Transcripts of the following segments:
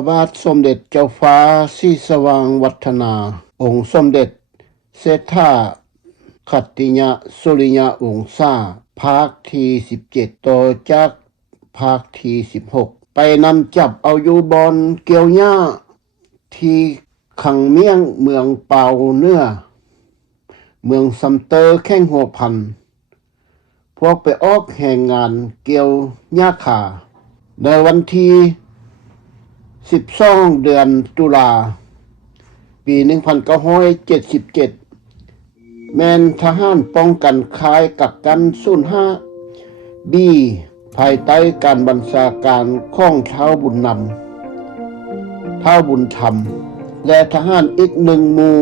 ระบาทสมเด็จเจ้าฟ้าศรีสว่างวัฒนาองค์สมเด็จเศรษฐาขัตติยะสุริยะวงศาภาคที่17ต่อจากภาคที่16ไปนำจับเอาอยู่บอนเกี่ยวหญ้าที่ขังเมียงเมืองเปาเนื้อเมืองซัมเตอร์แข้งหัวพันพวกไปออกแห่งงานเกี่ยวหญ้าขาในวันที่12เดือนตุลาปี1977แม่นทหารป้องกันคายกักกัน05บีภายใต้การบัญชาการของท้าวบุญนำท้าวบุญธรรมและทหารอีกหนึ่งหมู่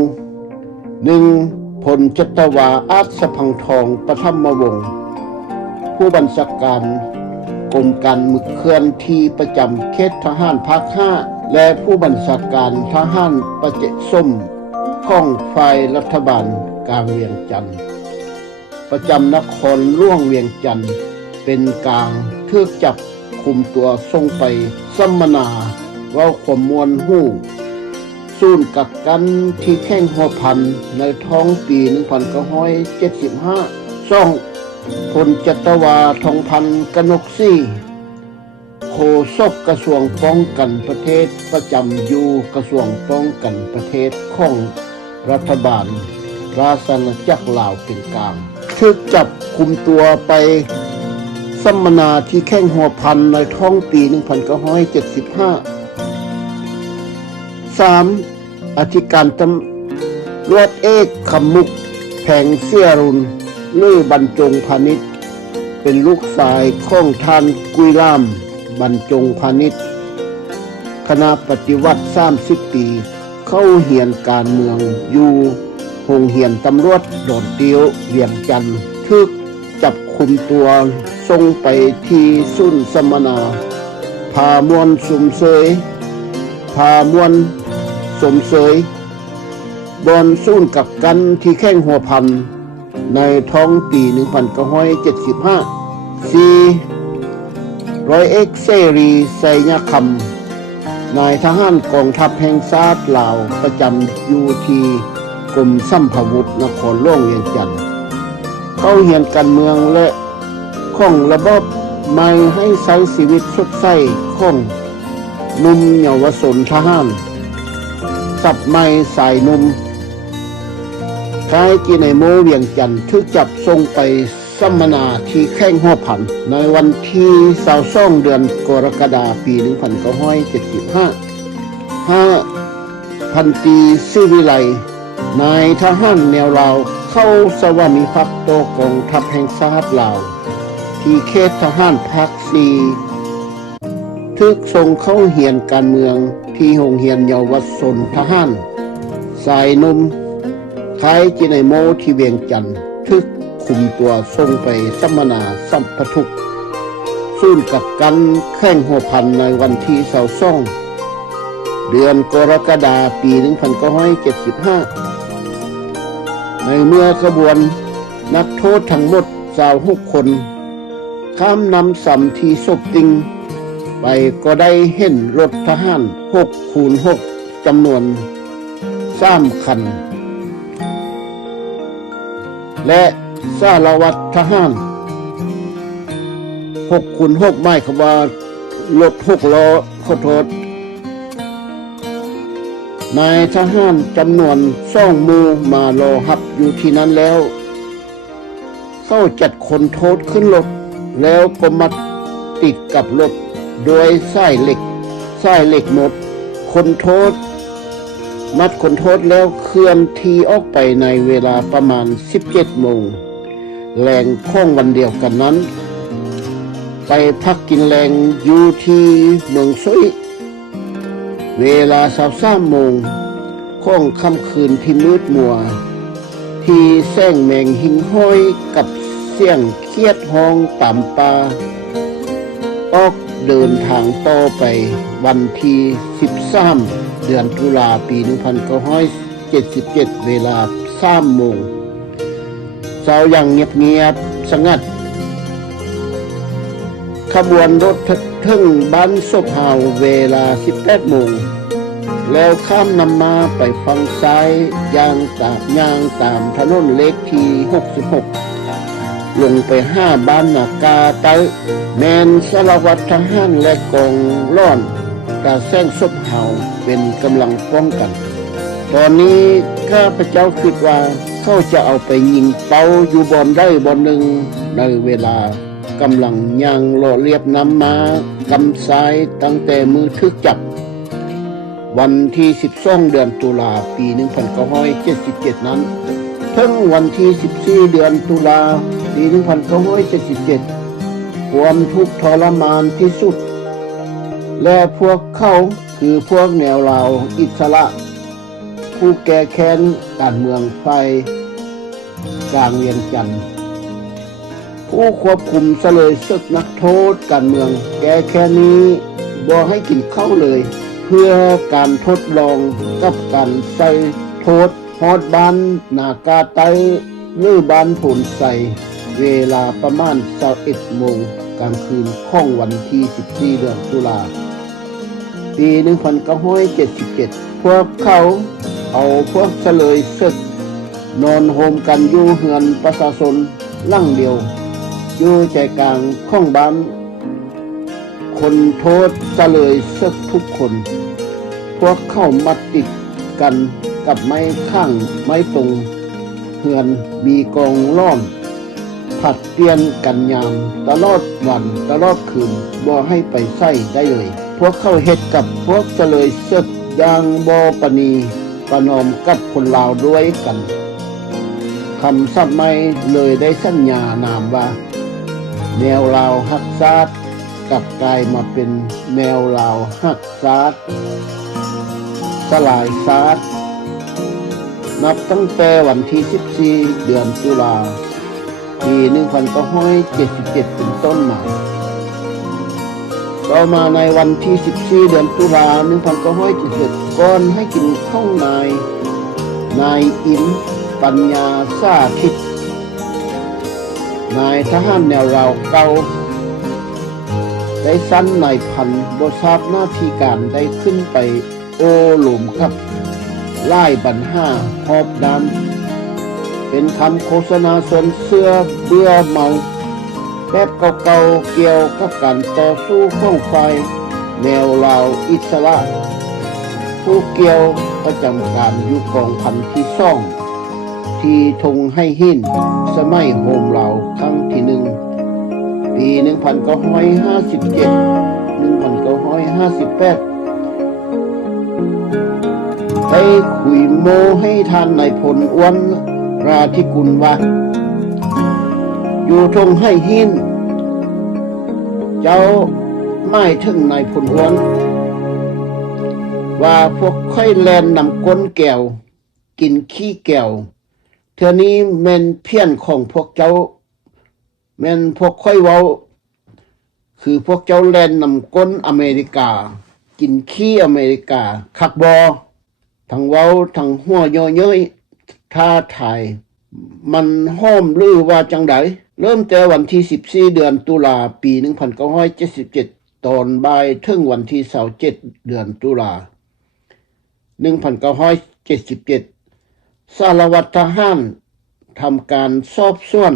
1พลจัตวาอาสพังทองปฐมวงศ์ผู้บัญชาการกรมการมึกเคลื่อนที่ประจำเขตทหารภาค5และผู้บัญชาการทหารประเจส้มของฝ่ายรัฐบาลกลางเวียงจันทน์ประจำนครหลวงเวียงจันทน์เป็นกลางถูกจับคุมตัวส่งไปสัมมนาเว้าความมวลหู้ศูนย์กักกันที่แข้งหัวพันในท้องปี1975ซ่องพลจัตวาทองพันกนกศรีโฆษกกระทรวงป้องกันประเทศประจำอยู่กระทรวงป้องกันประเทศของรัฐบาลราชอาณาจักรลาวเป็นกลางถูกจับคุมตัวไปสัมมนาที่แข้งหัวพันในท้องปี1975 3. อธิการตำรวจเอกคำมุกแผงเสียรุนหรือบรรจงพาณิชย์เป็นลูกชายของท่านกุยลามบรรจงพาณิชย์คณะปฏิวัติ30 ปีเข้าเรียนการเมืองอยู่โรงเรียนตำรวจโดดเดี่ยวเวียงจันทน์ถูกจับคุมตัวส่งไปที่ศูนย์สัมมนาพามวลสมเสยบอนศูนย์กักกันที่แข้งหัวพันในท้องปี1975 4. ร้อยเอกเสรีไสยคำนายทหารกองทัพแห่งชาติลาวประจำอยู่ที่กรมสัมภาวุธนครหลวงเวียงจันทน์เข้าเรียนการเมืองและของระบบใหม่ให้ใช้ชีวิตสดใสของหนุ่มเยาวชนทหารสับใหม่สายหนุ่มกายจีในโมเวียงจันทน์ถูกจับส่งไปสัมมนาที่แข้งหัวพันในวันที่22เดือนกรกฎาคมปี1975 5. พันตรีศิวิไลนายทหารแนวลาวเข้าสวามิภักดิ์ต่อกองทัพแห่งชาติลาวที่เขตทหารภาค4ถูกส่งเข้าเรียนการเมืองที่โรงเรียนเยาวชนทหารสายหนุ่มคายจีไนโมที่เวียงจันทน์ถูกคุมตัวส่งไปสัมมนาสัมปทุกศูนย์กักกันแข้งหัวพันในวันที่22เดือนกรกฎาคมปี1975ในเมื่อขบวนนักโทษทั้งหมด26คนข้ามน้ำสำที่ศพติงไปก็ได้เห็นรถทหาร 6x6 จำนวน3 คันและสารวัตรทหาร 6x6 หมายความว่ารถ6 ล้อขอโทษนายทหารจำนวน2 หมู่มารอรับอยู่ที่นั้นแล้วเข้าจัดคนโทษขึ้นรถแล้วก็มัดติดกับรถโดยสายเหล็กหมดคนโทษมัดคนโทษแล้วเคลื่อนที่ออกไปในเวลาประมาณ 17 โมงแรงของวันเดียวกันนั้นไปพักกินแรงอยู่ที่เมืองซุยเวลา 23 โมงของค่ำคืนที่มืดมัวที่แสงแมงหิ่งห้อยกับเสียงเคียดห้องตามป่าออกเดินทางต่อไปวันที่13เดือนตุลาปี1977เวลา 3 โมงเช้าอย่างเงียบๆสงัด ขบวนรถถึงบ้านศพเฮาเวลา 18 โมงแล้วข้ามนำมาไปฝั่งซ้ายย่างตามถนนเลขที่ 66 ลงไป5บ้านนากาไตแมนสารวัตรทหารและกองร้อนกาแซงศพเฮาเป็นกำลังป้องกัน ตอนนี้ข้าพเจ้าคิดว่าเขาจะเอาไปยิงเป้าอยู่บอนได้บอนหนึ่งในเวลากำลังย่างรอเรียบน้ำมากำซ้ายตั้งแต่มือทึกจับวันที่12 เดือนตุลาปี 1977 นั้นถึงวันที่14 เดือนตุลาปี 1977 ความทุกข์ทรมานที่สุดและพวกเขาคือพวกแนวราวอิสระผู้แก้แค้นการเมืองไฟกลางเวียงจันทร์ผู้ควบคุมเสลยศึกนักโทษการเมืองแก้แค้นนี้บ่ให้กินข้าวเลยเพื่อการทดลองกับการใส่โทษฮอดบ้านนากาไตหรือบ้านผลใส่เวลาประมาณ 21 โมงกลางคืนของวันที่ 14 เดือนตุลาปี 1977 พวกเขาเอาพวกเสลยศึกนอนโฮมกันอยู่เฮือนประชาชนหลังเดียวอยู่ใจกลางของบ้านคนโทษเสลยศึกทุกคนพวกเขามัดติดกันกับไม้ข้างไม้ตรงเฮือนมีกองล้อมผัดเปลี่ยนกันยามตลอดวันตลอดคืนบ่ให้ไปใส่ได้เลยพวกเขาเฮ็ดกับพวกเสลยศึกอย่างบ่ปณีประนอมกับคนลาวด้วยกันคำศัพท์ใหม่เลยได้สัญญานามว่าแนวลาวฮักซาดกลับกลายมาเป็นแนวลาวฮักซาดสลายซาดนับตั้งแต่วันที่ 14 เดือนตุลาปี 1977 เป็นต้นมาต่อมาในวันที่ 14 เดือนตุลา 1977ก่อนให้กินข้าวนายอินปัญญาสาธิตนายทหารแนวราวเก่าได้สั้นนายพันบ่ทราบหน้าที่การได้ขึ้นไปโอหลุมครับไล่บัญหาหอบดำเป็นคำโฆษณาสนเสื้อเบื่อเมาแบบเก่าๆเกี่ยวกับการต่อสู้ของฝ่ายแนวลาวอิสระผู้เกี่ยวประจำการอยู่กองพันที่ที่ทงให้หินสมัยโฮมลาวครั้งที่1ปี 1957 1958ได้คุยโมให้ท่านนายพลอ้วนราธิกุลว่าอยู่ทงให้หินเจ้าไม่ถึงนายพลอ้วนว่าพวกค่อยแลนนำก้นแก้วกินขี้แก้วเท่านี้แม่นเพี้ยนของพวกเจ้าแม่นพวกค่อยเว้าคือพวกเจ้าแลนนำก้นอเมริกากินขี้อเมริกาคักบอทั้งเว้าทั้งหัวย่อเย้ยท่าทายมันห้อมลือว่าจังไดเริ่มแต่วันที่ 14 เดือนตุลาปี 1977 ตอนบ่ายถึงวันที่ 27 เดือนตุลา 1977 สารวัตรทหารทำการสอบสวน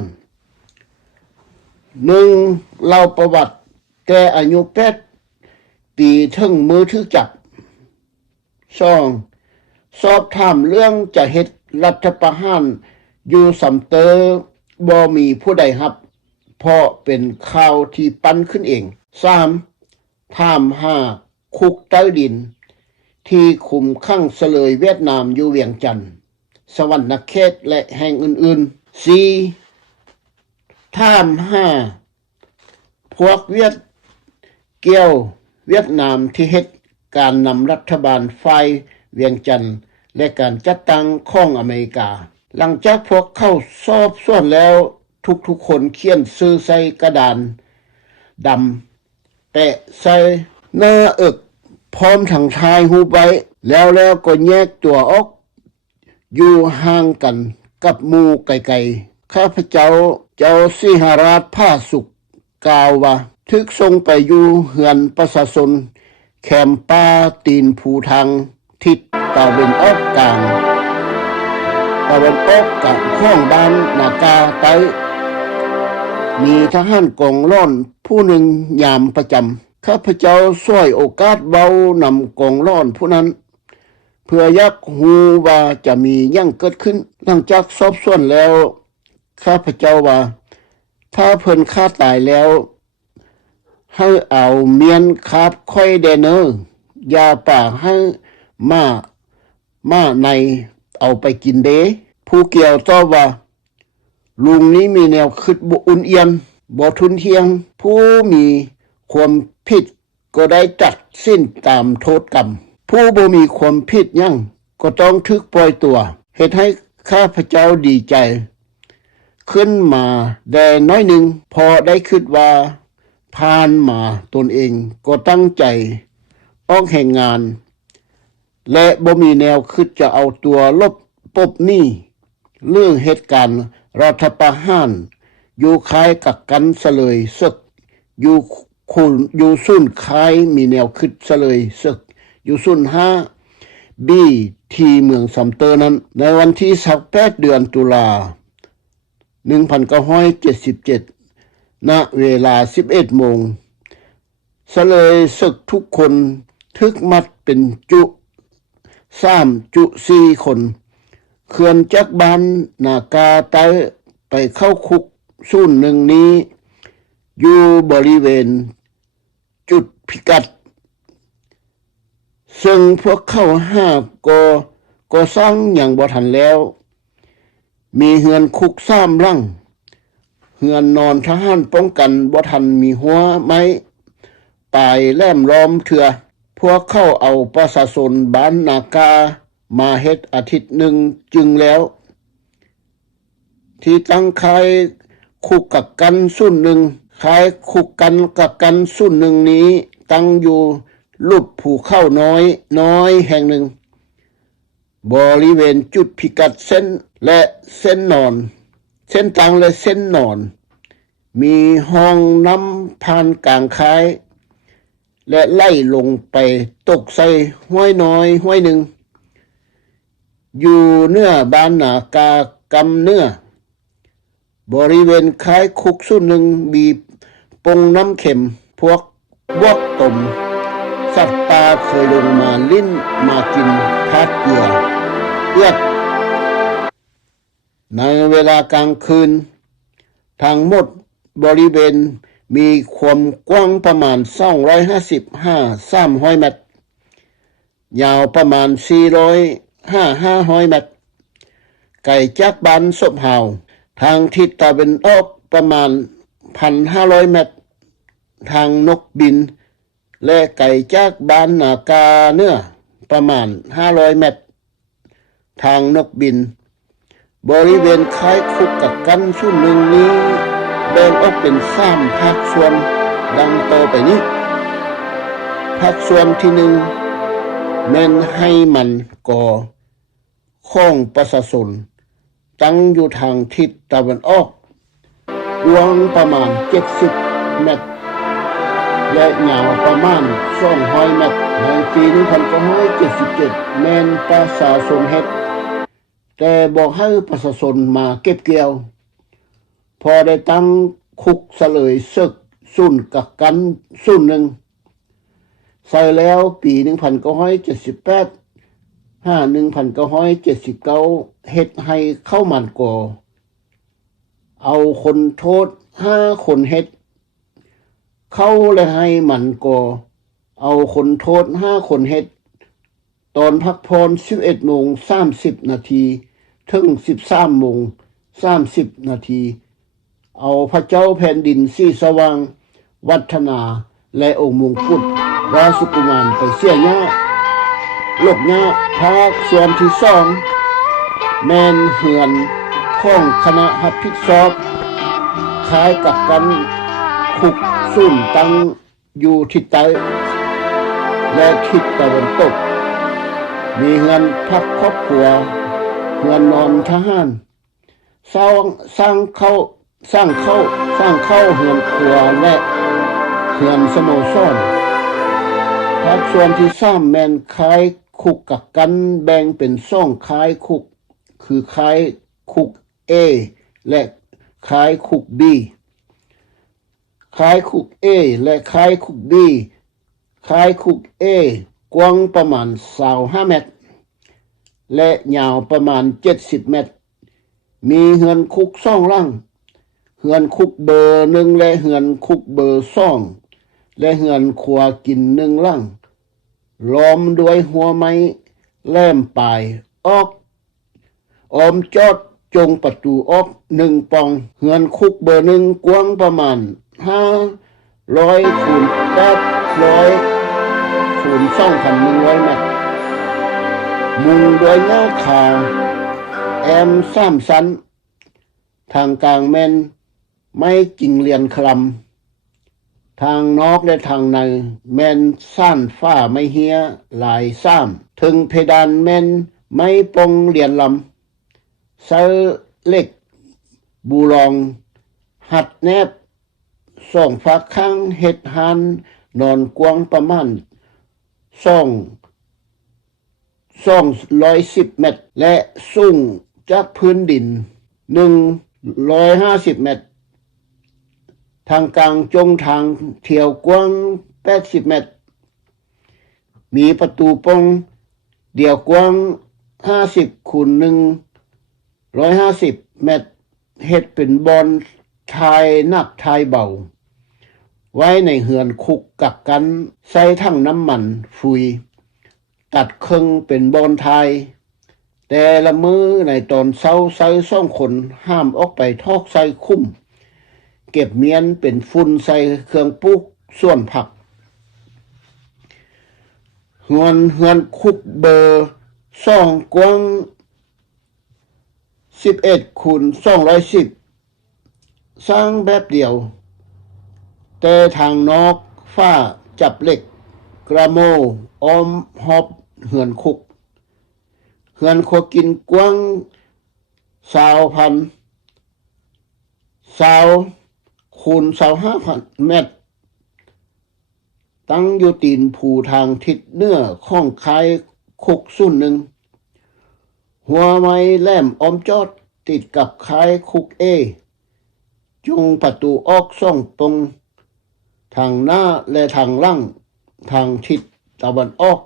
1. เล่าประวัติแต่อายุ8 ปีถึงมือถือจับ 2. สอบถามเรื่องจะเฮ็ดรัฐประหารอยู่สำเตอบ่มีผู้ใดรับเพราะเป็นข่าวที่ปั้นขึ้นเอง 3. ถามหาคุกใต้ดินที่คุมขังเสลยเวียดนามอยู่เวียงจันทน์สวรรณเขตและแห่งอื่นๆ 4. ถามหาพวกเวียดนามที่เฮ็ดการนำรัฐบาลฝ่ายเวียงจันทน์และการจัดตั้งของอเมริกาหลังจากพวกเขาสอบสวนแล้วทุกๆคนเขียนชื่อใส่กระดานดำแปะใส่หน้าอกพร้อมทั้งถ่ายรูปไว้แล้วก็แยกตัวออกอยู่ห่างกันกับหมู่ไกลๆข้าพเจ้าสิหราชผ้าสุขกล่าวว่า ทึกส่งไปอยู่เฮือนประชาชนแคมป์ป่าตีนภูทางทิศตะวันออกกลางของบ้านนากาไตมีทหารกองร้อนผู้หนึ่งยามประจำข้าพเจ้าช่วยโอกาสเว้านำกองร้อนผู้นั้นเพื่อยักหูว่าจะมียั่งเกิดขึ้นหลังจากสอบสวนแล้วข้าพเจ้าว่าถ้าเพิ่นฆ่าตายแล้วให้เอาเมียนคาบค่อยแดเนอร์ยาป่าให้มาในเอาไปกินเดผู้เกี่ยวตอบว่าลุงนี้มีแนวคิดบ่อุ่นเอียนบ่ทุนเทียงผู้มีความผิดก็ได้ตัดสิ้นตามโทษกรรมผู้บ่มีความผิดยังก็ต้องถูกปล่อยตัวเฮ็ดให้ข้าพเจ้าดีใจขึ้นมาได้น้อยหนึ่งพอได้คิดว่าผ่านมาตนเองก็ตั้งใจออกแห่งงานและบ่มีแนวคิดจะเอาตัวลบปบหนี้เรื่องเหตุการณ์รัฐประหารอยู่คายกักกันเสลยศึกอยู่ซุ่นคายมีแนวคิดเสลยศึกอยู่ซุ่น5บีที่เมืองสำเตอนั้นในวันที่18เดือนตุลา1977ณเวลา 11 โมงเสลยศึกทุกคนทึกมัดเป็นจุ4 คนเคลื่อนจากบ้านนากาไตไปเข้าคุกศูนย์หนึ่งนี้อยู่บริเวณจุดพิกัดซึ่งพวกเข้า5ก็สร้างอย่างบ่ทันแล้วมีเฮือนคุก3หลังเฮือนนอนทหารป้องกันบ่ทันมีหัวไม้ปลายแหลมล้อมเถื่อพวกเข้าเอาประชาชนบ้านนากามาเฮ็ดอาทิตย์หนึ่งจึงแล้วที่ตั้งคายคุกกักกันศูนย์หนึ่งคายคุกกันกักกันศูนย์หนึ่งนี้ตั้งอยู่ลุบภูเขาน้อยแห่งหนึ่งบริเวณจุดพิกัดเส้นและเส้นนอนเส้นตังและเส้นนอนมีห้องน้ำผ่านกลางคายและไล่ลงไปตกใส่ห้วยน้อยห้วยหนึ่งอยู่เนื้อบ้านนากากำเนื้อบริเวณคล้ายคุกสุดหนึ่งมีปงน้ำเข็มพวกบวกตมสัตว์ตาเคยลงมาลิ้นมากินทาดเกลือเอื้อดในเวลากลางคืนทั้งหมดบริเวณมีความกว้างประมาณ255-300 เมตรยาวประมาณ500 เมตรไก่จากบ้านศพหาวทางทิศตะวันออกประมาณ 1,500 เมตรทางนกบินและไก่จากบ้านนากาเนื้อประมาณ500 เมตรทางนกบินบริเวณคล้ายคุกกักกันชุดหนึ่งนี้แบ่งออกเป็น3ภาคส่วนดังต่อไปนี้ภาคส่วนที่1แม่นให้มันก่อข้องประชาชนตั้งอยู่ทางทิศตะวันออกกว้างประมาณ70 เมตรและยาวประมาณ200 เมตรในปี1977แม่นประชาชนเฮ็ดแต่บอกให้ประชาชนมาเก็บเกี่ยวพอได้ตั้งคุกเสลยศึกศูนย์กักกันศูนย์หนึ่งใส่แล้วปี1978 1979เฮ็ดให้เข้ามันก่อเอาคนโทษ5 คนเฮ็ดเข้าและให้มันก่อเอาคนโทษ5 คนเฮ็ดตอนพักพร 11:30 นาทีถึง 13:30 นาทีเอาพระเจ้าแผ่นดินสีสว่างวัฒนาและองค์มงกุฎราชกุมารไปเสียหน้าลบหน้าภาคส่วนที่2แม่นเหือนของคณะรับผิดชอบคล้ายกับกันคุกศูนย์ตั้งอยู่ทิศใต้และทิศตะวันตกมีเงินพักครอบครัวเงินนอนทหารสร้างเข้าเหือนครัวและ ฮือนสโมสรภาคส่วนที่3แม่นคายคุกกักกันแบ่งเป็น2คายคุกคือคายคุก A และคายคุก B คายคุก A และคายคุก B คายคุก A กว้างประมาณ25เมตรและยาวประมาณ70เมตรมีเฮือนคุก2หลังเฮือนคุกเบอร์1และเฮือนคุกเบอร์2และเฮือนครัวกิน1หลังล้อมด้วยหัวไม้แหลมปลายออกอ้อมจอดจงประตูออก1ปองเฮือนคุกเบอร์1กว้างประมาณ500คูณ800คูณ2,100เมตรมุงด้วยหน้าคาแอม3ชั้นทางกลางแม่นไม้จิงเลียนคลำทางนอกและทางในแม่นซ่านฝ้าไม้เฮียหลาย3ถึงเพดานแม่นไม้ปงเลียนลำเสาเหล็กบูรองหัดแนบ2ฝากข้างเฮ็ดหานนอนกว้างประมาณ210เมตรและสูงจากพื้นดิน150เมตรทางกลางจงทางเที่ยวกว้าง80เมตรมีประตูปงเดี่ยวกว้าง50คูณ150เมตรเฮ็ดเป็นบอนทายหนักทายเบาไว้ในเฮือนคุกกักกันใส่ถังน้ำมันฟุยตัดครึ่งเป็นบอนทายแต่ละมือในตอนเช้าใส่2คนห้ามออกไปทอกใส่คุ้มเก็บเมียนเป็นฝุ่นใส่เครื่องปลูกส่วนผักเฮือนคุกเบอร์2กว้าง11คูณ210สร้างแบบเดียวแต่ทางนอกฝ้าจับเหล็กกระโมอ้อมหอบเฮือนคุกเฮือนครัวกินกว้าง20คูณ25,000เมตรตั้งอยู่ตีนภูทางทิศเหนือของคายคุกส่วนหนึ่งหัวไม้แหลมอ้อมจอดติดกับคายคุก A จุงประตูออก2ตรงทางหน้าและทางหลังทางทิศตะวันออก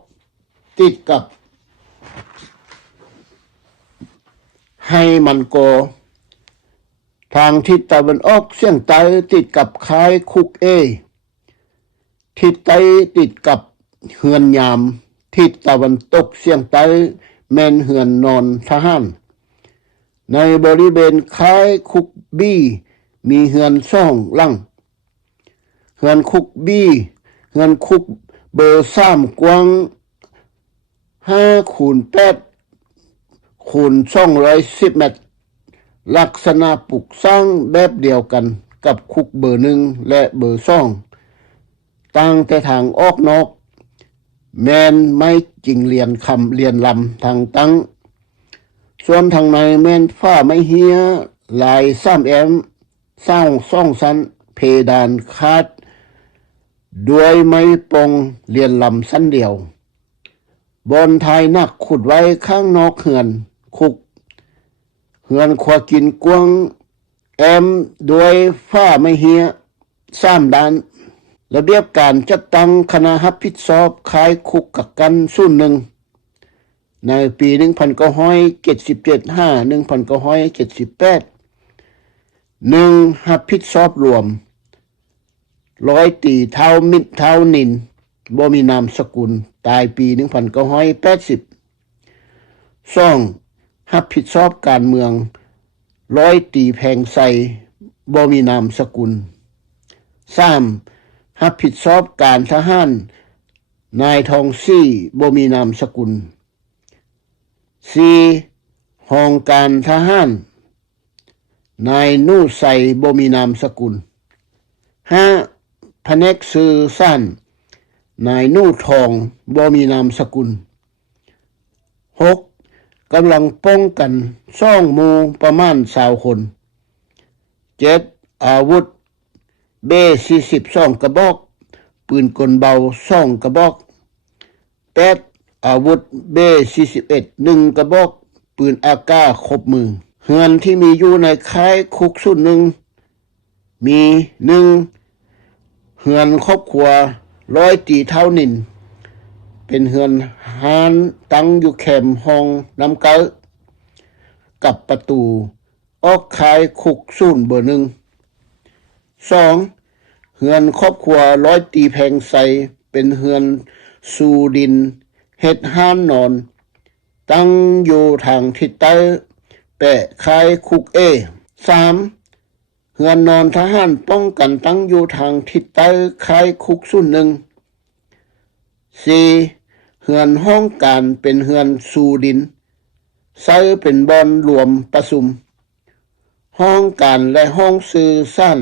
ติดกับให้มันโกทางทิศตะวันออกเฉียงใต้ติดกับคายคุก A ทิศใต้ติดกับเฮือนยามทิศตะวันตกเฉียงใต้แม่นเฮือนนอนทหารในบริเวณคายคุก B มีเฮือน2หลังเฮือนคุก B เฮือนคุกเบอร์3กว้าง5คูณ8คูณ210เมตรลักษณะปลูกสร้างแบบเดียวกันกับคุกเบอร์1และเบอร์2ต่างแต่ทางออกนอกแม่นไม้จิงเลียนคำเลียนลำทางตั้งส่วนทางในแม่นฝ้าไม้เฮียลาย3แอมสร้าง2ชั้นเพดานคาดด้วยไม้ปงเลียนลำชั้นเดียวบอนทายนักขุดไว้ข้างนอกเฮือนคุกเฮือนครัวกินกว้างแอมด้วยฝ้าไม้เฮีย3ด้านระเบียบการจัดตั้งคณะรับผิดชอบคายคุกกักกันส่วนหนึ่งในปี1977 1978 1รับผิดชอบรวมร้อยตีเท้ามิตรเท้านินบ่มีนามสกุลตายปี1980 2รับผิดชอบการเมืองร้อยตีแพงใสบ่มีนามสกุล 3รับผิดชอบการทหารนายทองซี่บ่มีนามสกุล 4ห้องการทหารนายนูใสบ่มีนามสกุล 5แผนกสื่อสารนายนูทองบ่มีนามสกุล 6กำลังป้องกัน2หมู่ประมาณ20คน 7อาวุธเบ42กระบอก ปืนกลเบา2กระบอก8อาวุธเบ41 1กระบอกปืนอากาครบมือเฮือนที่มีอยู่ในค่ายคุกสุดหนึ่งมี1เฮือนครอบครัว100ตีเท่านินเป็นเฮือนฮานตั้งอยู่แคมป์ห้องน้ำเกากับประตูออกขายคุกศูนย์เบอร์2เฮือนครอบครัว100ตีแพงใสเป็นเฮือนสูดินเฮ็ดห้านนอนตั้งอยู่ทางทิศใต้แปะขายคุก3เฮือนนอนทหารป้องกันตั้งอยู่ทางทิศใต้ขายคุกศูนย์4เฮือนห้องการเป็นเฮือนสูดินใช้เป็นบอนรวมประชุมห้องการและห้องสื่อสั้น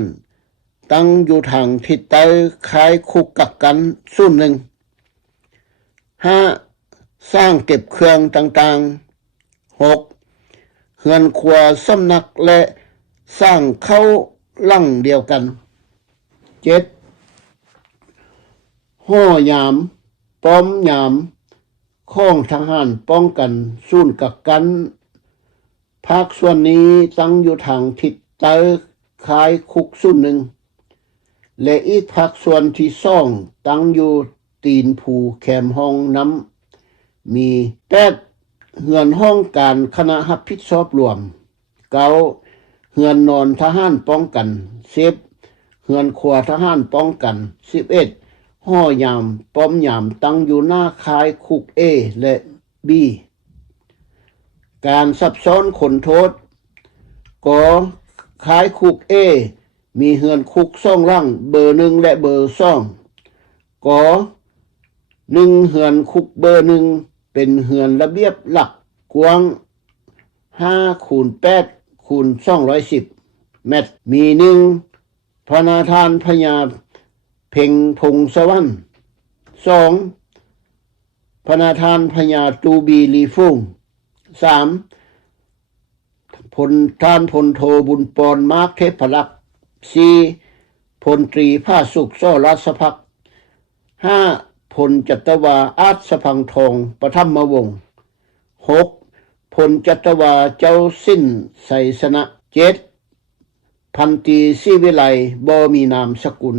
ตั้งอยู่ทางทิศใต้คล้ายคุกกักกันศูนย์5สร้างเก็บเครื่องต่างๆ6เฮือนครัวสำนักและสร้างเข้าลั่งเดียวกัน7ห้อยามป้อมยามข้องทหารป้องกันศูนย์กักกันภาคส่วนนี้ตั้งอยู่ทางทิศใต้คล้ายคุกศูนย์และอีกภาคส่วนที่2ตั้งอยู่ตีนภูแคมห้องน้ำมี8เฮือนห้องการคณะรับผิดชอบรวม9เฮือนนอนทหารป้องกัน10เฮือนครัวทหารป้องกัน11ห้อยามป้อมยามตั้งอยู่หน้าคายคุกและ B การซับซ้อนขนโทษก็คายคุกมีเฮือนคุก2หลังเบอร์1และเบอร์2ก็1เฮือนคุกเบอร์1เป็นเฮือนระเบียบหลักกว้าง5x8x210 เมตรมี1พระนาทานพญาเพ็งพงสวรรค์2พระนาทานพญาตูบีลีฟุง3พลโทบุญปอนมาร์คเทพลักษณ์4พลตรีภาสุขซ้อราชภักดิ์5พลจัตวาอาจสพังทองปฐมวงศ์6พลจัตวาเจ้าสิ้นไสสนะ7พันตรีศิวิไลบ่มีนามสกุล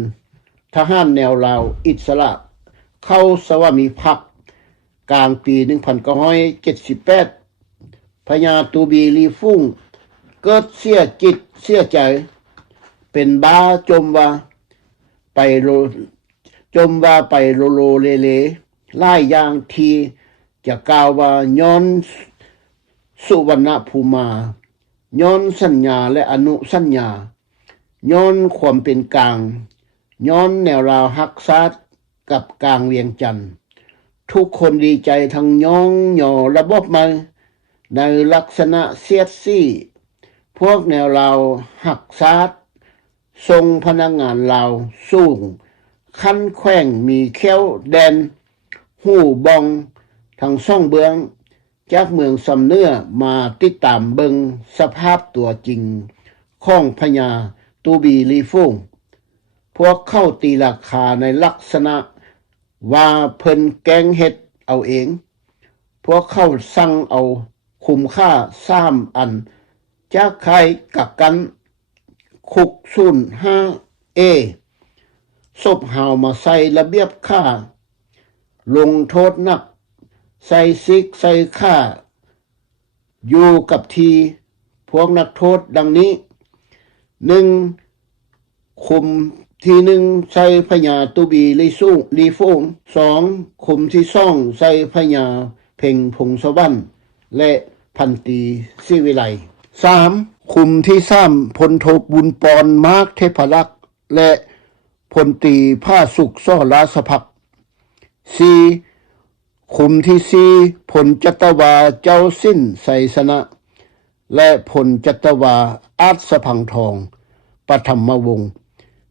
ทหารแนวลาวอิสระเข้าสวามิภักดิ์กลางปี1978พญาตูบีลีฟุ่งเกิดเสียจิตเสียใจเป็นบ้าจมว่าไปโลเลหลายอย่างที่จะกล่าวว่าย้อนสุวรรณภูมาย้อนสัญญาและอนุสัญญาย้อนความเป็นกลางย้อนแนวราวฮักษากับกลางเวียงจันทร์ทุกคนดีใจทั้งย่องหย่อระบบมาในลักษณะเสียดสีพวกแนวราวหักษาทรงพนักงานลาวสูงคันแขว้งมีเขี้ยวแดนหูบองทั้งซ่องเบืองจากเมืองสำเนื้อมาติดตามเบิงสภาพตัวจริงของพญาตูบีลีฟุ่งพวกเข้าตีราคาในลักษณะว่าเพิ่นแกงเฮ็ดเอาเองพวกเข้าสั่งเอาคุ้มค่า3อันจากใครกักกันคุก05ศพหาวมาใส่ระเบียบค่าลงโทษหนักใส่ซิกใส่ค่าอยู่กับทีพวกนักโทษดังนี้1คุมที่1ใส่พญาตูบีลีฟุง2คุมที่2ใส่พญาเพ็งพงสวรรค์และพันตรีศิวิไล3คุมที่3พลโทบุญปอนมาร์คเทพลักษณ์และพลตรีภาสุขซ้อราชภักดิ์4คุมที่4พลจัตวาเจ้าสิ้นไสสนะและพลจัตวาอาจสพังทองปฐมวงศ์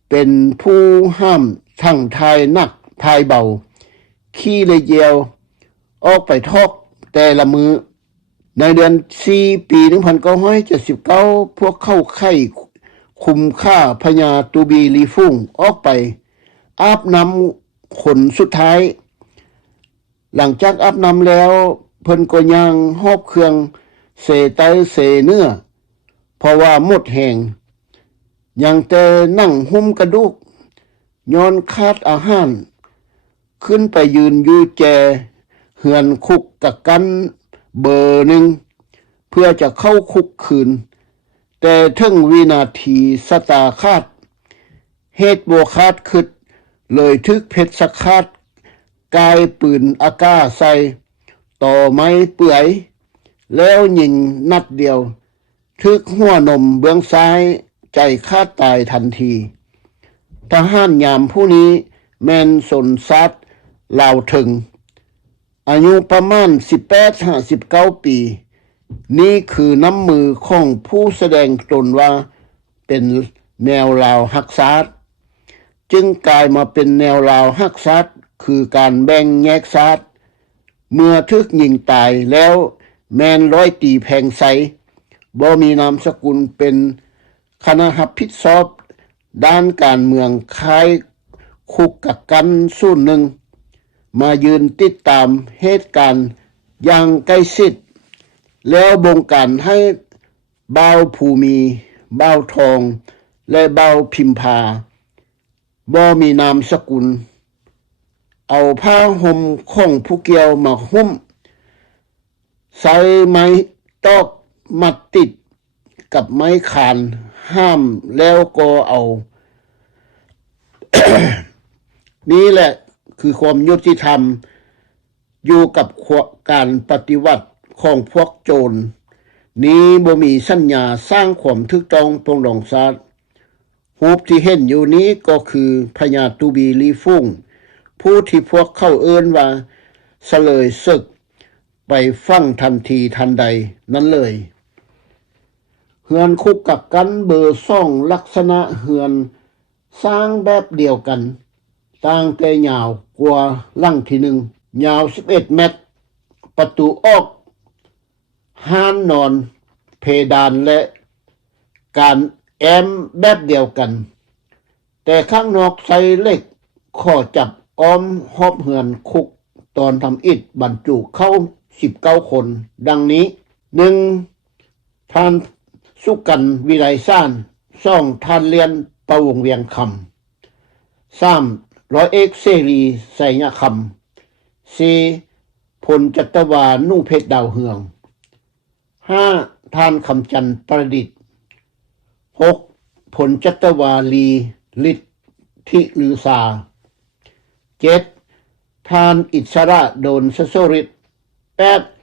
เป็นผู้ห้ามทั้งทายหนักทายเบาขี้เลยเยียวออกไปทอกแต่ละมือในเดือน4ปี1979พวกเข้าไข้คุมฆ่าพญาตูบีลีฟุ่งออกไปอาบน้ คนสุดท้าย หลังจากอาบน้ำแล้วเพิ่นก็ย่างหอบเครื่องเสไตเสเนื้อเพราะว่าหมดแหงยังแต่นั่งหุ้มกระดูกย้อนขาดอาหารขึ้นไปยืนอยู่แจเหือนคุกกักกันเบอร์หนึ่งเพื่อจะเข้าคุกคืนแต่ถึงวินาทีสตาคาดเหตุโบคาดขึ้นเลยทึกเพชรสคาดกายปืนอากาใส่ต่อไม้เปื่อยแล้วยิงนัดเดียวทึกหัวนมเบื้องซ้ายใจคาดตายทันทีทหารยามผู้นี้แมนสนซัดลาวถึงอายุประมาณ18-59 ปีนี่คือน้ำมือของผู้แสดงตนว่าเป็นแนวลาวฮักซาดจึงกลายมาเป็นแนวลาวฮักซาดคือการแบ่งแยกซาดเมื่อทึกยิงตายแล้วแมนร้อยตีแพงใสบ่มีนามสกุลเป็นคณะรับผิดชอบด้านการเมืองคล้ายคุกกักกันสู้หนึ่งมายืนติดตามเหตุการณ์อย่างใกล้ชิดแล้วบงการให้บ่าวภูมีบ่าวทองและบ่าวพิมพาบ่มีนามสกุลเอาผ้าห่มของผู้เกี่ยวมาหุ้มใส่ไม้ตอกมัดติดกับไม้ขานห้ามแล้วก็เอา นี่แหละคือความยุติธรรมอยู่กับการปฏิวัติของพวกโจรนี้บ่มีสัญญาสร้างความถูกต้องปรองดองศาสตร์รูปที่เห็นอยู่นี้ก็คือพญาตูบีลีฟุ้งผู้ที่พวกเข้าเอิ้นว่าเสลยศึกไปฟังทันทีทันใดนั้นเลยเฮือนคุกกับกันเบอร์ซ่องลักษณะเฮือนสร้างแบบเดียวกันต่างแต่ยาวกว่าหลังที่หนึ่งยาว11 เมตรประตูออกห้านนอนเพดานและการแอมแบบเดียวกันแต่ข้างนอกใส่เหล็กข้อจับอ้อมหอบเหือนคุกตอนทำอิฐบรรจุเข้า19 คนดังนี้1ท่านสุกันวิไลซ่าน2ท่านเรียนประวงเวียงคำ3ร้อยเอกเสรีไสยคำ4พลจัตวานุ่งเพชรดาวเฮือง5ท่านคำจันทร์ประดิษฐ์6พลจัตวาลีฤทธิลือสา7ท่านอิสระโดนสโสริต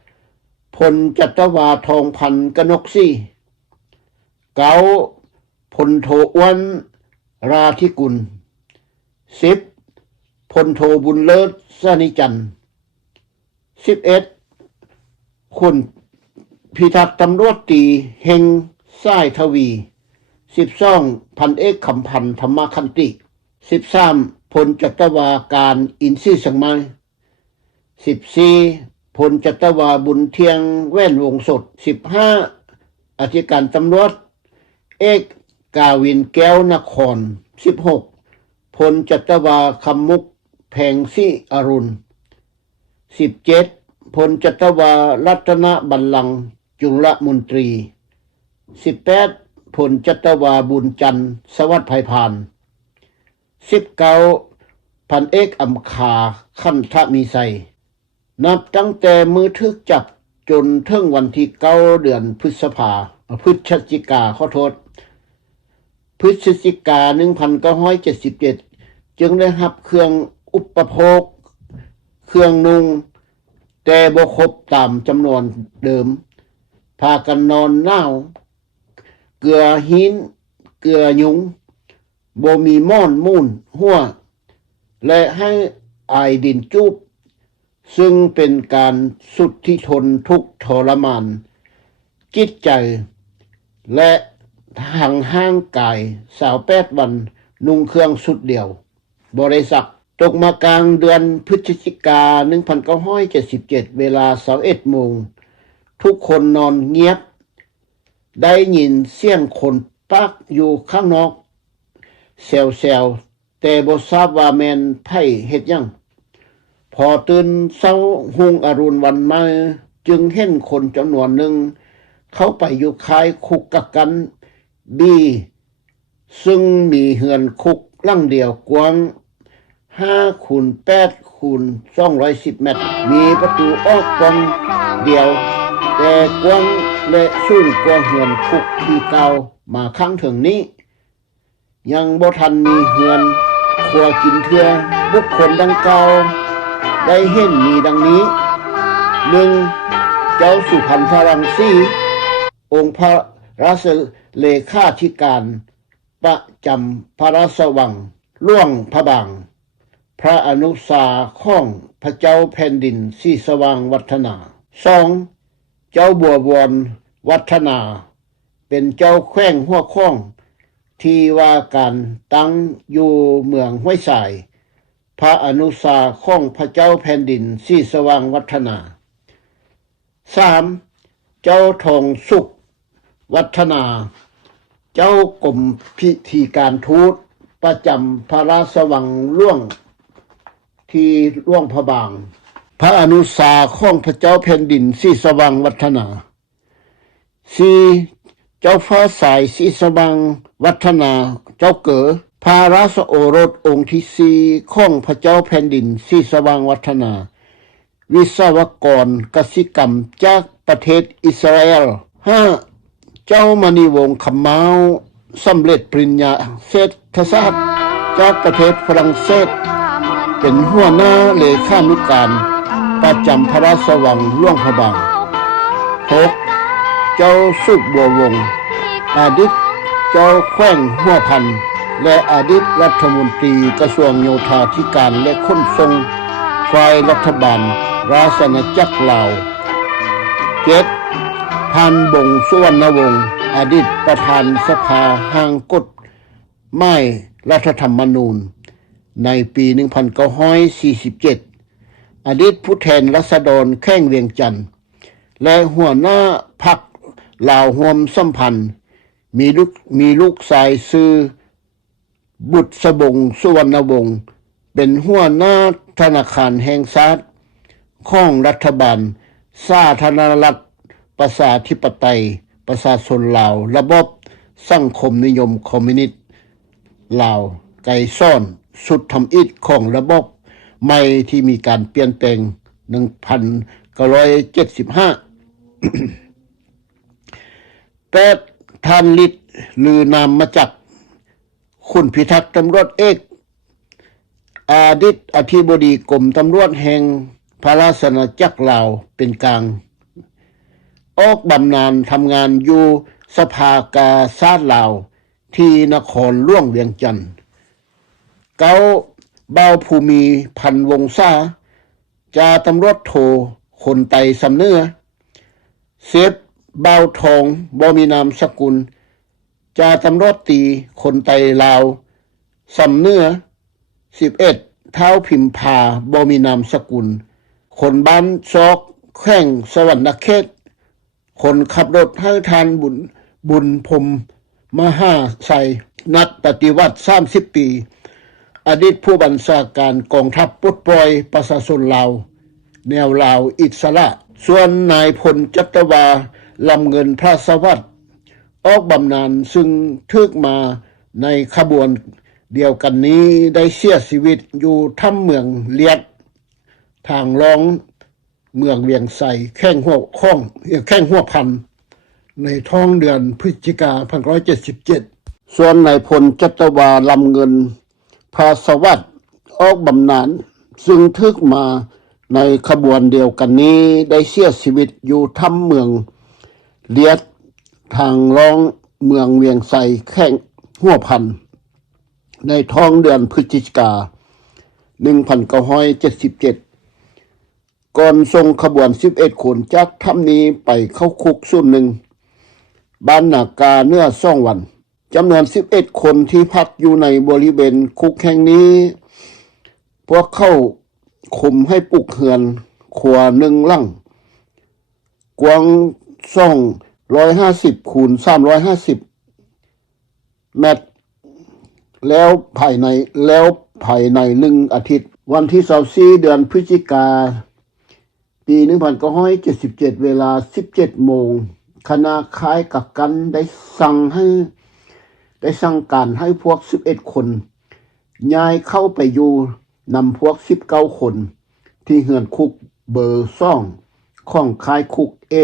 8พลจัตวาทองพันกนกซี่9พลโทอ้วนราธิกุล10พลโทบุญเลิศสนิจันทร์11คุณพิทักษ์ตำรวจตีเฮงซ้ายทวี12พันเอกคำพันธ์ธรรมคันติ13พลจัตวาการอินทรีสังไม้14พลจัตวาบุญเทียงแว่นวงสด15อธิการตำรวจเอกกาวินแก้วนคร16พลจัตวาคำมุกแพงสิอรุณ17พลจัตวารัตนบัลลังก์จุลมนตรี18พลจัตวาบุญจันทร์สวัสดิ์ไพพาน19พันเอกอำคาคันทมีไสนับตั้งแต่มือทึกจับจนถึงวันที่9 เดือนพฤศจิกาพฤศจิกา1977จึงได้รับเครื่องอุปโภคเครื่องนุ่งแต่บ่ครบตามจำนวนเดิมพากันนอนหนาวเกลือหินเกลือยุงบ่มีม่อนมูนหัวและให้อายดินจูบซึ่งเป็นการสุดที่ทนทุกข์ทรมานจิตใจและทางห้างกาย28 วันนุ่งเครื่องสุดเดียวบริษัทตกมากลางเดือนพฤศจิกา1977เวลา21 โมงทุกคนนอนเงียบได้ยินเสียงคนปักอยู่ข้างนอกแซว แต่บ่ทราบว่าแม่นไผเฮ็ดหยังพอตื่นเช้ารุ่งอรุณวันมาจึงเห็นคนจำนวนหนึ่งเข้าไปอยู่คายคุกกักกันบีซึ่งมีเฮือนคุกหลังเดียวกว้าง5คูณ8คูณ210 เมตรมีประตูออกปองเดียวแต่กว้างและสูงกว่าเฮือนคุกที่เก่ามาครั้งถึงนี้ยังบ่ทันมีเฮือนครัวกินเทื่อบุคคลดังกล่าวได้เห็นมีดังนี้ 1. เจ้าสุพรรณพรังสีองค์พระราชเลขาธิการประจำพระราชวังหลวงพระบางพระอนุสาของพระเจ้าแผ่นดินศรีสว่างวัฒนา 2. เจ้าบัววรวัฒนาเป็นเจ้าแขวงหัวข้องที่ว่าการตั้งอยู่เมืองห้วยสายพระอนุสาของพระเจ้าแผ่นดินศรีสว่างวัฒนา 3. เจ้าทองสุขวัฒนาเจ้ากรมพิธีการทูตประจำพระราชวังหลวงที่หลวงพระบางพระอนุสาของพระเจ้าแผ่นดินศรีสว่างวัฒนา 4. เจ้าฟ้าสายศรีสว่างวัฒนาเจ้าเก๋อพระราชโอรสองค์ที่4ของพระเจ้าแผ่นดินศรีสว่างวัฒนาวิศวกรกสิกรรมจากประเทศอิสราเอล 5. เจ้ามณีวงศ์คำเมาสำเร็จปริญญาเศรษฐศาสตร์จากประเทศฝรั่งเศสเป็นหัวหน้าเลขานุการประจำพระราชวังหลวงพระบาง 6. เจ้าสุขบัววงศ์อดีตเจ้าแขวงหัวพันและอดีตรัฐมนตรีกระทรวงโยธาธิการและขนส่งฝ่ายรัฐบาลราชอาณาจักรลาว 7. พันบงสุวรรณวงศ์อดีตประธานสภาห่างกฎหมายรัฐธรรมนูญในปี 1947 อดีตผู้แทนราษฎรแข้งเวียงจันทน์และหัวหน้าพรรคลาวร่วมสัมพันธ์มีลูกชายชื่อบุตรสบงสุวรรณวงศ์เป็นหัวหน้าธนาคารแห่งชาติของรัฐบาลสาธารณรัฐประชาธิปไตยประชาชนลาวระบบสังคมนิยมคอมมิวนิสต์ลาวไก่ซ่อนสุดทำอิฐของระบบใหม่ที่มีการเปลี่ยนแปลง 1975 8. ท่านฤทธิ์ลือนามมาจากคุณพิทักษ์ตำรวจเอกอดีตอธิบดีกรมตำรวจแห่งพระราชอาณาจักรลาวเป็นกลางออกบำนาญทำงานอยู่สภากาชาดลาวที่นครหลวงเวียงจันทน์เก้าบ่าวภูมิพันวงศาจ่าตำรวจโทคนไตสำเนื้อ10บ่าวทองบ่มีนามสกุลจ่าตำรวจตีคนไตลาวสำเนื้อ11ท้าวพิมพาบ่มีนามสกุลคนบ้านซอกแขวงสวรรณเขตคนขับรถให้ทานบุญพรมมหาไสยนักปฏิวัติ30 ปีอดีตผู้บัญชาการกองทัพปลดปล่อยประชาชนลาวแนวลาวอิสระส่วนนายพลจัตวาลำเงินพระสวัสดิ์ออกบำนาญซึ่งทึกมาในขบวนเดียวกันนี้ได้เสียชีวิตอยู่ถ้ำเมืองเลียดทางรองเมืองเวียงไสแข้งหัวพันในท้องเดือนพฤศจิกายน 1977 ส่วนนายพลจัตวาลำเงินพระสวัสดิ์ออกบำนาญซึ่งทึกมาในขบวนเดียวกันนี้ได้เสียชีวิตอยู่ถ้ำเมืองเลียดทางรองเมืองเวียงไสแข้งหัวพันในท้องเดือนพฤศจิกายน 1977 ก่อนส่งขบวน11 คนจากถ้ำนี้ไปเข้าคุกส่วนหนึ่งบ้านนากาเนื้อ2 วันจำนวน11 คนที่พักอยู่ในบริเวณคุกแห่งนี้พวกเข้าคุมให้ปลุกเหือนขวา1 หลังกว้าง250 คูณ 350 เมตร แล้วภายใน1 อาทิตย์วันที่24เดือนพฤศจิกาปี1977เวลา 17 โมงคณะค้ายกักกันได้สั่งการให้พวก11 คนย้ายเข้าไปอยู่นำพวก19 คนที่เฮือนคุกเบอร์2ของค่ายคุก A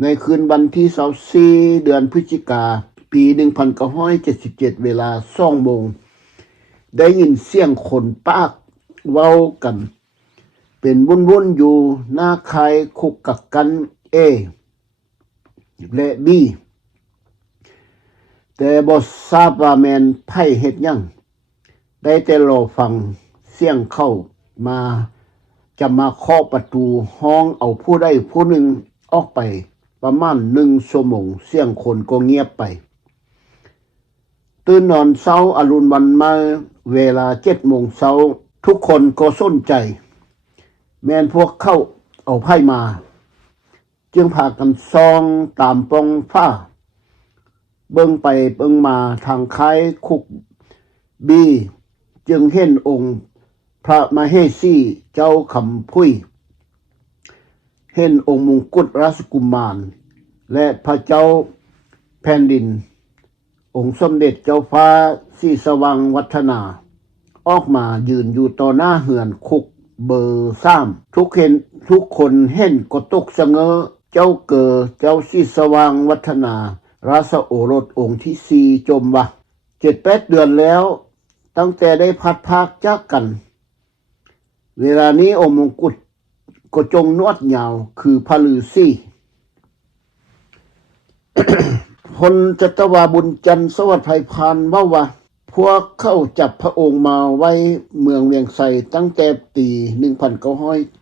ในคืนวันที่24เดือนพฤศจิกาปี1977เวลา2 โมงได้ยินเสียงคนปากเว้ากันเป็นวุ่นๆอยู่หน้าค่ายคุกกักกัน A และ B แต่บ่ทราบว่าแม่นไผเฮ็ดหยังได้แต่รอฟังเสียงเข้ามาจะมาเคาะประตูห้องเอาผู้ใดผู้หนึ่งออกไปประมาณ1 ชั่วโมงเสียงคนก็เงียบไปตื่นนอนเช้าอรุณวันมาเวลา 7 โมงเช้าทุกคนก็สนใจแม่นพวกเข้าเอาไพ่มาจึงพากันซองตามปองฟ้าเบิ่งไปเบิ่งมาทางค่ายคุกบีจึงเห็นองค์พระมเหสีเจ้าคำพุ้ยเห็นองค์มงกุฎราชกุมารและพระเจ้าแผ่นดินองค์สมเด็จเจ้าฟ้าศรีสว่างวัฒนาออกมายืนอยู่ต่อหน้าเฮือนคุกเบอร์3ทุกคนเห็นก็ตกสะเงอเจ้าเกอเจ้าศรีสว่างวัฒนาราชโอรสองค์ที่4จมวะ 7-8 เดือนแล้วตั้งแต่ได้พัดพากจากกันเวลานี้องค์มงกุฎก็จงนวดยาวคือพระฤาษี พลจัตวาบุญจันทร์สวัสดิ์ไพพานว่าพวกเข้าจับพระองค์มาไว้เมืองเวียงไสตั้งแต่ปี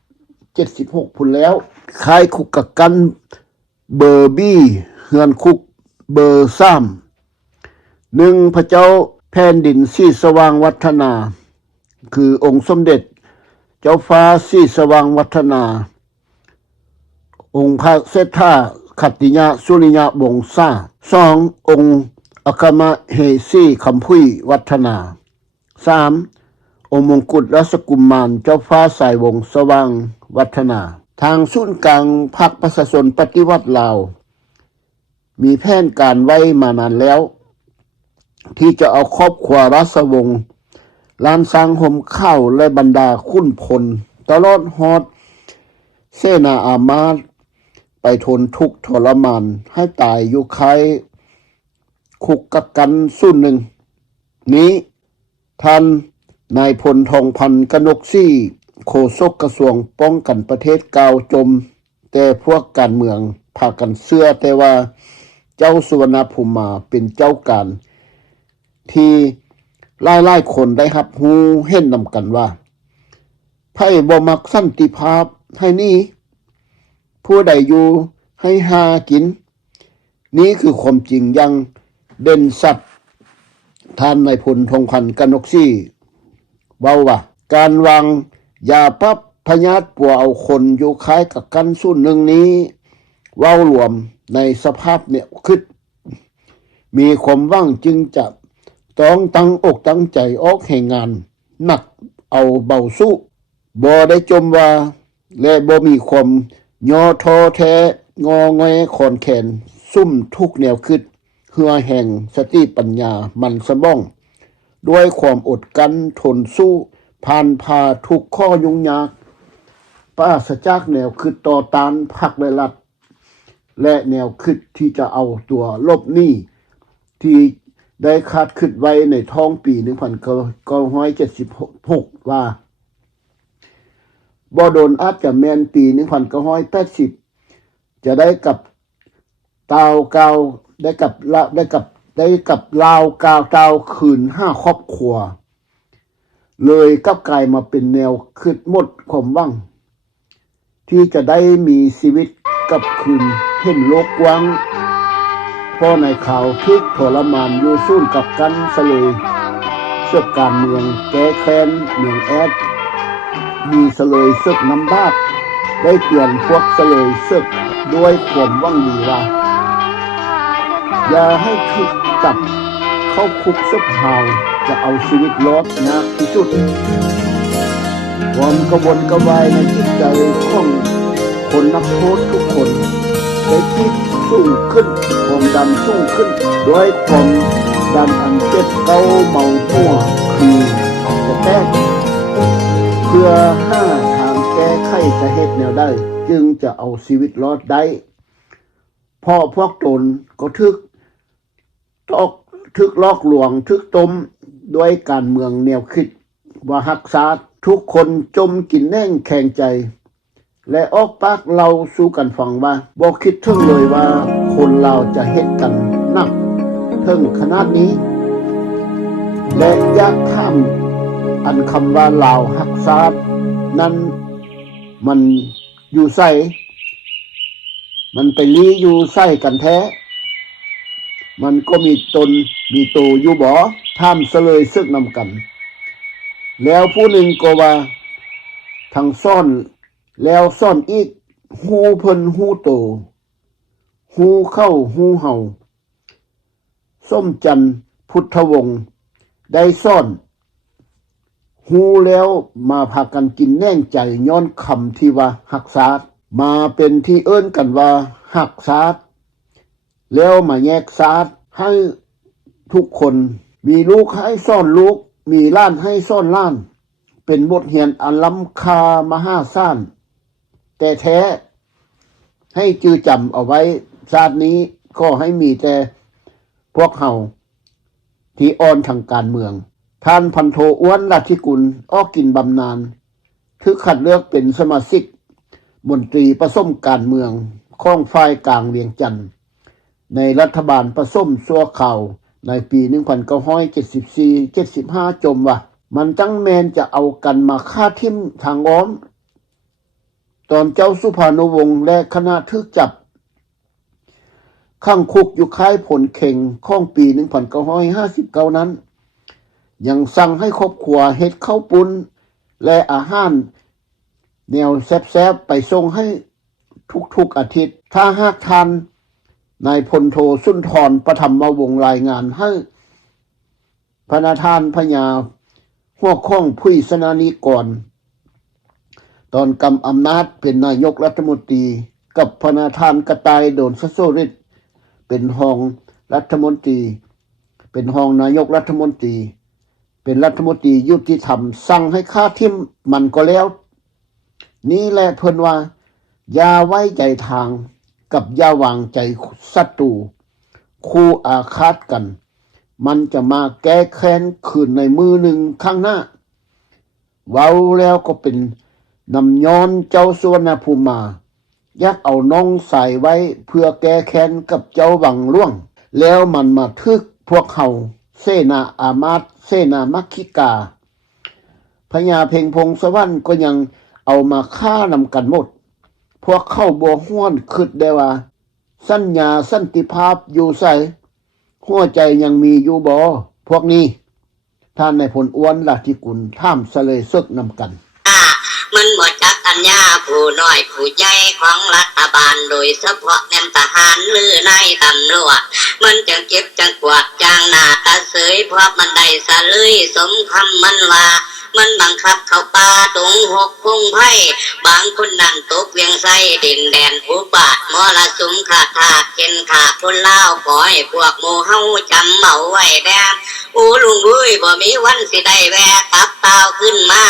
1976พุ่นแล้วค่ายคุกกักกันเบอร์บี้เฮือนคุกเบอร์1พระเจ้าแผ่นดินศรีสว่างวัฒนาคือองค์สมเด็จเจ้าฟ้าศรีสว่างวัฒนาองค์พระเศรษฐาขัตติยะสุริยะวงศ์2องค์อัครมเหสีคำพุ้ยวัฒนา3องค์มงกุฎราชกุมารเจ้าฟ้าสายวงศ์สว่างวัฒนาทางศูนย์กลางพรรคประชาชนปฏิวัติลาวมีแผนการไว้มานานแล้วที่จะเอาครอบครัวราชวงศ์ล้านสร้างห่มข้าวและบรรดาขุนพลตลอดฮอดเสนาอามาตย์ไปทนทุกข์ทรมานให้ตายอยู่ค่ายคุกกักกัน01นี้ท่านนายพลทองพันธ์กนกศรีโฆษกกระทรวงป้องกันประเทศกล่าวจมแต่พวกการเมืองพากันเชื่อแต่ว่าเจ้าสุวรรณภูมิมาเป็นเจ้าการที่หลายๆคนได้รับรู้เห็นนำกันว่าไผบ่มักสันติภาพให้นี่ผู้ใดอยู่ให้หากินนี้คือความจริงอย่างเด่นชัดท่านนายพลทองพันธ์กนกศรีเว้าว่าการวางยาปรับพยาธิปัวเอาคนอยู่คล้ายกับกัน01นี้เว้ารวมในสภาพเนี่ยคิดมีความหวังจึงจะต้องตั้งอกตั้งใจออกแห่งงานหนักเอาเบาสู้บ่ได้จมว่าและบ่มีความย่อท้อแท้งอแงขอนแขนซุ่มทุกแนวคิดเหือแห่งสติปัญญามันสมองด้วยความอดกั้นทนสู้ผ่านพาทุกข้อยุ่งยากปราศจากแนวคิดต่อต้านพรรคและรัฐและแนวคิดที่จะเอาตัวลบหนี้ที่ได้คาดคิดไว้ในท้องปี1976ว่าบ่โดนอาจจะแม่นปี1980จะได้กับตาวกาวได้กับลาวกาวตาวคืน5ครอบครัวเลยกลับกลายมาเป็นแนวคิดหมดความหวังที่จะได้มีชีวิตกลับคืนเห็นโลกกว้างเพราะในข่าวทุกทรมานอยู่สู้กับกันซะเลยเสื้อการเมืองแก้แค้นเมืองแอดมีเสลยศึกน้ำบาดได้เตือนพวกเสลยศึกด้วยความหวังดีว่าอย่าให้ถูกจับ เข้าคุกซบหาวจะเอาชีวิตรอดยากที่สุดความกระวนกระวายในจิตใจของคนนักโทษทุกคนได้คิดสูงขึ้นความดันสูงขึ้นด้วยความดันอันเจ็บเก้าเมาหัวคือจะแตกเพื่อห้าทางแก้ไขจะเหตุแนวได้จึงจะเอาชีวิตรอดได้พอพวกตนก็ทึกลอกลวงทึกต้มด้วยการเมืองแนวคิดว่าหักษาทุกคนจมกินแน่งแข่งใจและออกปากเราสู้กันฟังว่าบ่คิดถึงเลยว่าคนเราจะเฮ็ดกันหนักถึงขนาดนี้และอยากข้ามอันคำว่าลาวหักษานั้นมันอยู่ใส่มันไปลี้อยู่ใส่กันแท้มันก็มีตนมีโตอยู่บ่ท่ามเสลยซึกนำกันแล้วผู้หนึ่งก็ว่าทางซ่อนแล้วซ่อนอีกฮูเพิ่นฮูโตฮูเข้าฮูเห่าส้มจันทร์พุทธวงศ์ได้ซ่อนฮูแล้วมาพากันกินแน่งใจย้อนคำที่ว่าหักษามาเป็นที่เอิ้นกันว่าหักษาแล้วมาแยกษาให้ทุกคนมีลูกให้ซ่อนลูกมีล้านให้ซ่อนล้านเป็นบทเรียนอันล้ำค่ามหาศาลแต่แท้ให้จือจำเอาไว้ชาตินี้ก็ให้มีแต่พวกเฮาที่อ่อนทางการเมืองท่านพันโทอ้วนราธิกุลออกกินบำนาญถึกคัดเลือกเป็นสมาชิกมนตรีประส้มการเมืองของฝ่ายกลางเวียงจันทน์ในรัฐบาลประส้มชั่วคราวในปี1974-75จมว่ามันจังแมนจะเอากันมาฆ่าทิ่มทางอ้อมตอนเจ้าสุภานุวงศ์และคณะทึกจับขังคุกอยู่ค่ายผลเข่งของปี1959นั้นยังสั่งให้ครอบครัวเฮ็ดข้าวปุ้นและอาหารแนวแซ่บๆไปส่งให้ทุกๆอาทิตย์ถ้าหากทานนายพลโทสุนทรประธรรมวงศ์รายงานให้พระนาทานพญาหัวข้องผู้สนานิกรตอนกำอำนาจเป็นนายกรัฐมนตรีกับพระนาทานกระต่ายโดนสะโซริดเป็นรองรัฐมนตรีเป็นรองนายกรัฐมนตรีเป็นรัฐมนตรียุติธรรมสั่งให้ฆ่าทิ่มมันก็แล้วนี่แหละเพิ่นว่าอย่าไว้ใจทางกับอย่าวางใจศัตรูคู่อาฆาตกันมันจะมาแก้แค้นคืนในมือหนึ่งข้างหน้าเว้าแล้วก็เป็นนำย้อนเจ้าสุวรรณภูมิมายักเอาน้องใส่ไว้เพื่อแก้แค้นกับเจ้าวังล่วงแล้วมันมาทึกพวกเขาเสนาอามาตย์เสนามัคคิกาพญาเพ็งพงสวรรค์ก็ยังเอามาฆ่านำกันหมดพวกเข้าบ่ฮ้วนคิดได้ว่าสัญญาสันติภาพอยู่ไสหัวใจยังมีอยู่บ่พวกนี้ท่านนายพลอ้วนราธิกุลถามสะเลยซึกนำกันมันหมดจากกัญญาผู้น้อยผู้ใหญ่ของรัฐบาลโดยเฉพาะแนมทหารหรือนายตำรวจมันจังเก็บจังกวาดจางหน้าตาเสยเพราะมันได้สะเลยสมคำมันว่ามันบังคับเข้าป่าตรงหกพงไพ่บางคนนั่นตกเวียงไส้ดินแดนอุบาทมรสุมขาดทาเข็นขาคนเล่าขอให้พวกโมเฮาจำเมาไว้แดงลุงบ่มีวันสิได้แวะตับเต้าขึ้นมา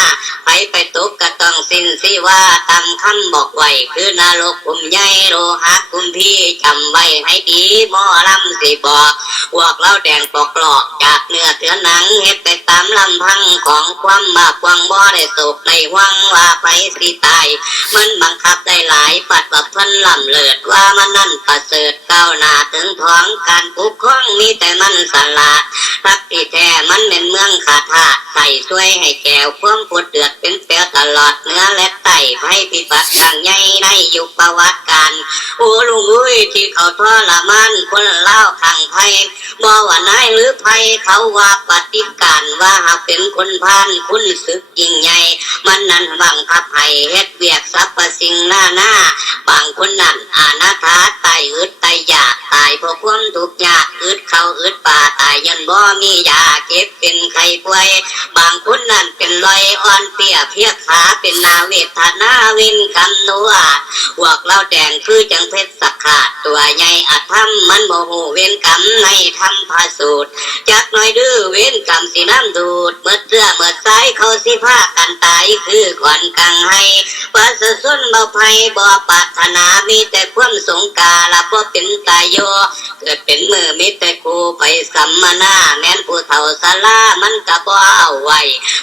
ไปตกก็ต้องสิ้นสิว่าตามคำบอกไว้คือนรกคุมใหญ่โลหะคุมพี่จำไว้ให้ดีหมอลำสิบอกพวกเราแดงปอกหลอกจากเนื้อเถือหนังเฮ็ดไปตามลำพังของความบาปวังบ่ได้โศกในวังว่าไปสิตายมันบังคับได้หลายปัดว่าพันลำเลิศว่ามันนั่นประเสริฐก้าวหน้าถึงท้องการปกครองมีแต่มันสลาดรักที่แท้มันเป็นเมือง ขาธาตุใส่ช่วยให้แก้วความปวดเดือดเป็นเปลวตลอดเนื้อและไตให้พิบัติอย่างใหญ่ในยุคประวัติการโอ้ลุงอุ้ยที่เขาทรมานคนเล่าขังไพ่บ่ว่านายหรือไพ่เขาว่าปฏิการว่าหากเป็นคนพานคุณศึกยิ่งใหญ่มันนั้นบังคับให้เฮ็ดเวียกสรรพสิ่งหน้าบางคนนั้นอานาถาตายอึดตายยากตายเพราะความทุกข์ยากอึดเขาอึดป่าตายยันบ่มียาเก็บเป็นไข้ป่วยบางคนนั้นเป็นรอยอ่อนเปียเพียกขาเป็นนาเวทนาวินกำนัวพวกเราแดงคือจังเพชรสักขาดตัวใหญ่อาธรรมมันโมโหเว้นกรรมในธรรมพาสูตรจักหน่อยดื้อเว้นกรรมสีน้ำดูดเมื่อเสื้อเมื่อสายเขาสิพากันตายคือก่อนกังให้ปัสสุนเบาภัยบ่ปรารถนามีแต่ความสงกาละบ่เป็นตายโยเกิดเป็นมือมีแต่ครูไปสัมมนาแม้นผู้เฒ่าสลามันก็บ่เอาไว้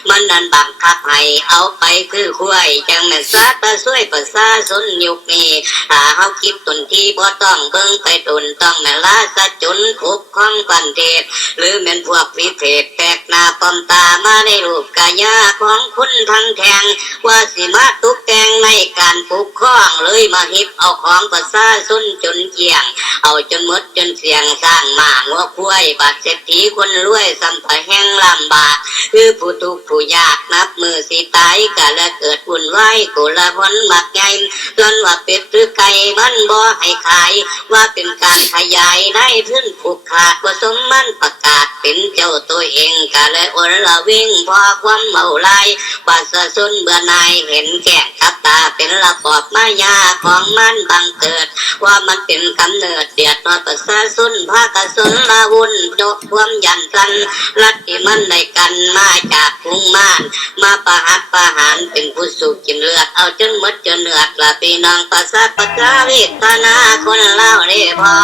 มันนั่นบังคับให้เอาไปคือคุ้ยจังแม่นซาตะช่วยประชาชนยุคนี้ถ้าเฮาคิดตนที่บ่ต้องเบิ่งไปตนต้องแม่ลาสะจนคุกของปันเทศหรือแม่นพวกวิเทศแปลกหน้าปลอมตามาในรูปกายาของคุณทั้งแทงว่าสิมาตุกแต่งในการปกครองเลยมาฮิบเอาของประชาชนจนเกี่ยงเอาจนหมดจนเสียงสร้างมางัวคุ้ยบาดเศรษฐีคนรวยสัมภแห่งลำบากคือผู้ทุกข์ผู้ยากนับมือสิตายกะละเกิดวุ่นวายกุละหนมักใหญ่จนว่าเป็ดหรือไก่มันบ่ให้ขายว่าเป็นการขยายได้พื้นผูกขาดผสมมันประกาศเป็นเจ้าตัวเองกะเลยอลละวิ่งพอความเมาลายปัสสนเบื่อนายเห็นแก่กับตาเป็นระบอบมายาของมันบังเกิดว่ามันเป็นกำเนิดเดียดนอประชาชนภาคสนละวุ่นโจความยันกันลัทธิมันได้กันมาจากกรุงม่านมาประหัตประหารเป็นผู้สูบกินเลือดเอาจนหมดจนเนือดละพี่น้องประสาทประจาวิทนาคนเล่าได้พอ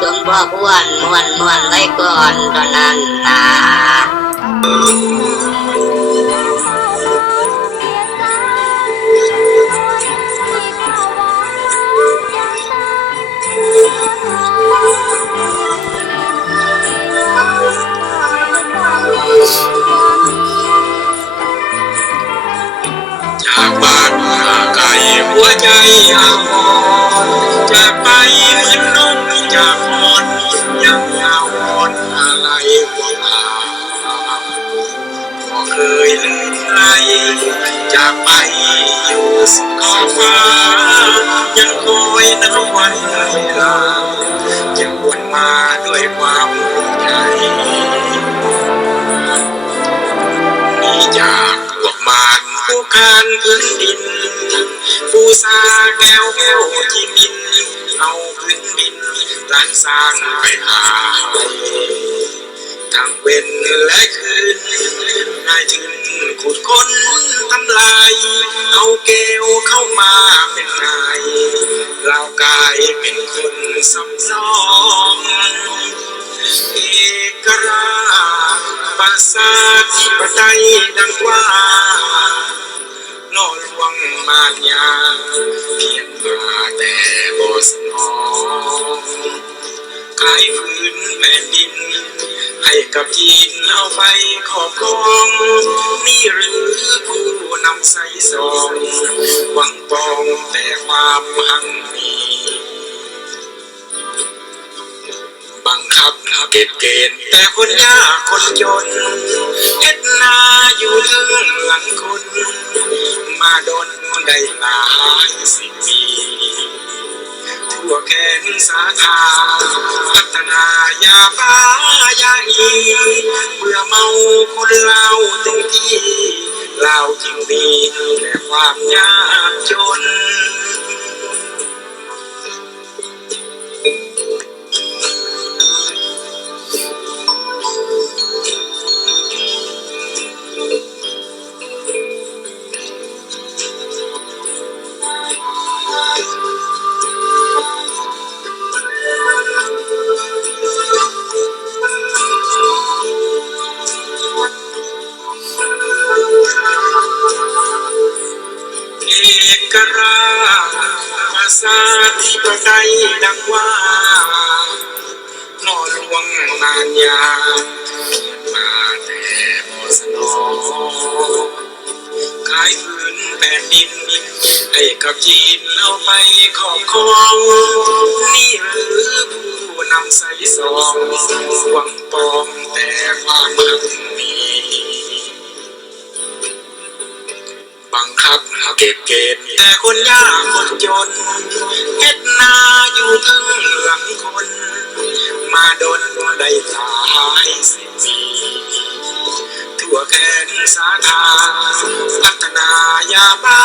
จงพ่อพวนมวนไว้ก่อนตอนนั้นนะจากบ้านมาไกลหัวใจอาวรจากไปเหมือนนกจากหอนยังยาวอ่อนอะไรกว่าก็เคยลืมไหลจากไปอยู่สุดขอบฟ้ายังคอยนับวันเวลายังวนมาด้วยความห่วงใยนี่จากพวกมารผู้คานพื้นดินผู้สาแก้วที่มินเอาพื้นดินล้านสร้างไปหาทั้งเว้นและคืนนายถึงขุดค้นทำลายเอาเกลเข้ามาเป็นนายเรากลายเป็นคนซ้ำซ้อนเอกราชประชาธิปไตยดังว่าล่อลวงมารยาเพียงมาแต่บ่สนองขายพื้นแผ่นดินให้กับจีนเอาไปครอบครองนี่หรือผู้นำใส่ซองหวังปองแต่ความหังมีบังคับเก็บเกณฑ์แต่คนยากคนจนเฮ็ดนาอยู่ถึงหลังคนมาดนได้หลายสิบปีทั่วแขนสาขาพัฒนายาบ้ายาอีเมื่อเมาคนเล่าเต็มที่เล่าจึงมีแต่ความยากจนเอกราชประชาธิปไตยดังว่าล่อลวงมารยาเพียงมาแต่บ่ส ขายคืนแผ่นดินให้กับจีนเอาไปครอบครองนี่หรือผู้นำใส่ซองหวังปองแต่ความมั่งมีบังคับเก็บเกณฑ์แต่คนยากคนจนเฮ็ดนาอยู่ทั้งหลังคนมาดนได้หลายสิบปีทั่วแผ่นสาขาพัฒนายาบ้า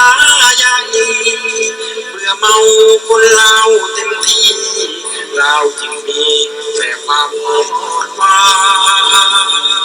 ยานีเมื่อเมาคนเล่าเต็มที่เราจึงมีแต่ความอดหวาน